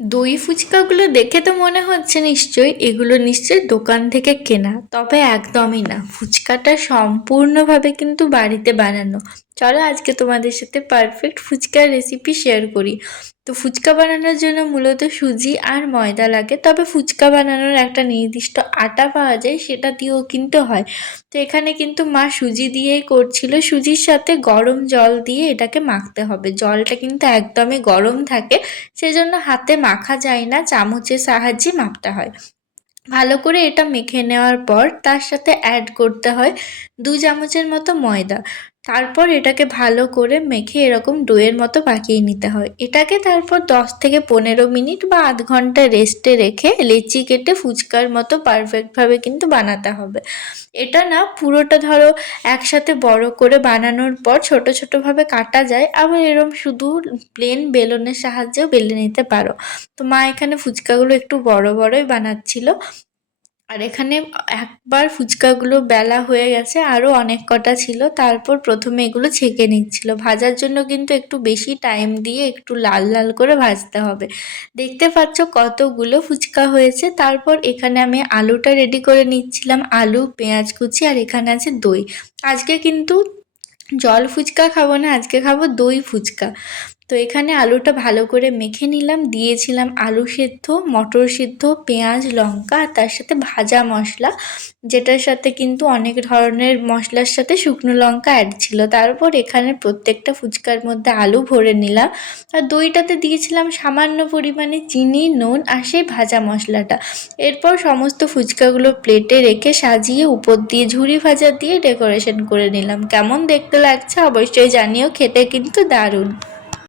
দই ফুচকাগুলো দেখে তো মনে হচ্ছে নিশ্চয়ই এগুলো নিশ্চয়ই দোকান থেকে কেনা, তবে একদমই না। ফুচকাটা সম্পূর্ণভাবে কিন্তু বাড়িতে বানানো। চলো আজকে তোমাদের সাথে পারফেক্ট ফুচকার রেসিপি শেয়ার করি। তো ফুচকা বানানোর জন্য মূলত সুজি আর ময়দা লাগে, তবে ফুচকা বানানোর একটা নির্দিষ্ট আটা পাওয়া যায়, সেটা দিয়েও কিনতে হয়। তো এখানে কিন্তু মা সুজি দিয়েই করছিল। সুজির সাথে গরম জল দিয়ে এটাকে মাখতে হবে। জলটা কিন্তু একদমই গরম থাকে, সেজন্য হাতে মাখা যায় না, চামচের সাহায্যে মাপতে হয়। ভালো করে এটা মেখে নেওয়ার পর তার সাথে অ্যাড করতে হয় 2 চামচের মতো ময়দা। তারপর এটাকে ভালো করে মেখে এরকম ডোয়ের মতো পাকিয়ে নিতে হয়। এটাকে তারপর 10 থেকে 15 মিনিট বা আধ ঘন্টা রেস্টে রেখে লেচি কেটে ফুচকার মতো পারফেক্টভাবে কিন্তু বানাতে হবে। এটা না পুরোটা ধরো একসাথে বড় করে বানানোর পর ছোট ছোটভাবে কাটা যায়, আবার এরম শুধু প্লেন বেলনের সাহায্যেও বেলে নিতে পারো। তো মা এখানে ফুচকাগুলো একটু বড় বড়ই বানাচ্ছিল। আর এখানে একবার ফুচকাগুলো বেলা হয়ে গেছে, আরও অনেক কটা ছিল। তারপর প্রথমে এগুলো ছেঁকে নিচ্ছিল। ভাজার জন্য কিন্তু একটু বেশি টাইম দিয়ে একটু লাল লাল করে ভাজতে হবে। দেখতে পাচ্ছ কতগুলো ফুচকা হয়েছে। তারপর এখানে আমি আলুটা রেডি করে নিচ্ছিলাম, আলু, পেঁয়াজ কুচি, আর এখানে আছে দই। আজকে কিন্তু জল ফুচকা খাবো না, আজকে খাবো দই ফুচকা। তো এখানে আলুটা ভালো করে মেখে নিলাম, দিয়েছিলাম আলু সেদ্ধ, মটর সিদ্ধ, পেঁয়াজ, লঙ্কা, আর তার সাথে ভাজা মশলা, যেটার সাথে কিন্তু অনেক ধরনের মশলার সাথে শুকনো লঙ্কা অ্যাড ছিল। তারপর এখানে প্রত্যেকটা ফুচকার মধ্যে আলু ভরে নিলাম, আর দইটাতে দিয়েছিলাম সামান্য পরিমাণে চিনি, নুন, আর সেই ভাজা মশলাটা। এরপর সমস্ত ফুচকাগুলো প্লেটে রেখে সাজিয়ে উপর দিয়ে ঝুরি ভাজা দিয়ে ডেকোরেশন করে নিলাম। কেমন দেখতে লাগছে অবশ্যই জানিও, খেতে কিন্তু দারুণ।